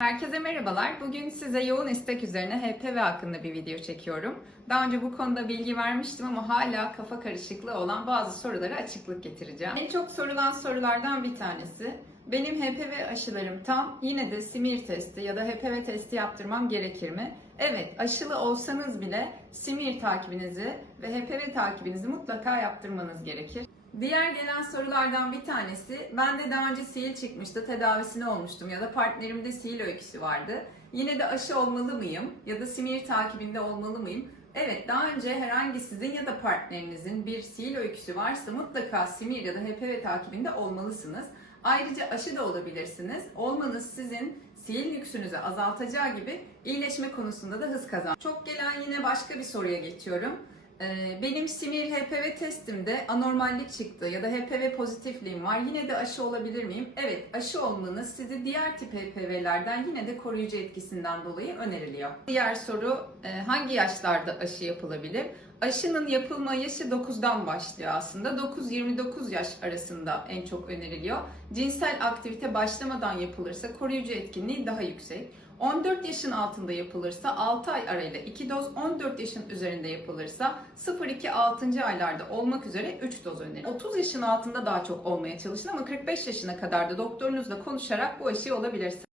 Herkese merhabalar. Bugün size yoğun istek üzerine HPV hakkında bir video çekiyorum. Daha önce bu konuda bilgi vermiştim ama hala kafa karışıklığı olan bazı sorulara açıklık getireceğim. En çok sorulan sorulardan bir tanesi, benim HPV aşılarım tam, yine de simir testi ya da HPV testi yaptırmam gerekir mi? Evet, aşılı olsanız bile simir takibinizi ve HPV takibinizi mutlaka yaptırmanız gerekir. Diğer gelen sorulardan bir tanesi, ben de daha önce sil çıkmıştı, tedavisine olmuştum ya da partnerimde sil öyküsü vardı. Yine de aşı olmalı mıyım ya da simir takibinde olmalı mıyım? Evet, daha önce herhangi sizin ya da partnerinizin bir sil öyküsü varsa mutlaka simir ya da HPV takibinde olmalısınız. Ayrıca aşı da olabilirsiniz. Olmanız sizin sil yüksünüzü azaltacağı gibi iyileşme konusunda da hız kazan. Çok gelen yine başka bir soruya geçiyorum. Ee, Benim simir HPV testimde anormallik çıktı ya da HPV pozitifliğim var. Yine de aşı olabilir miyim? Evet, aşı olmanız sizi diğer tip HPV'lerden yine de koruyucu etkisinden dolayı öneriliyor. Diğer soru e, hangi yaşlarda aşı yapılabilir? Aşının yapılma yaşı 9'dan başlıyor aslında. 9-29 yaş arasında en çok öneriliyor. Cinsel aktivite başlamadan yapılırsa koruyucu etkinliği daha yüksek. 14 yaşın altında yapılırsa 6 ay arayla 2 doz, 14 yaşın üzerinde yapılırsa 0-2-6. aylarda olmak üzere 3 doz önerilir. 30 yaşın altında daha çok olmaya çalışın ama 45 yaşına kadar da doktorunuzla konuşarak bu aşıyı olabilirsiniz.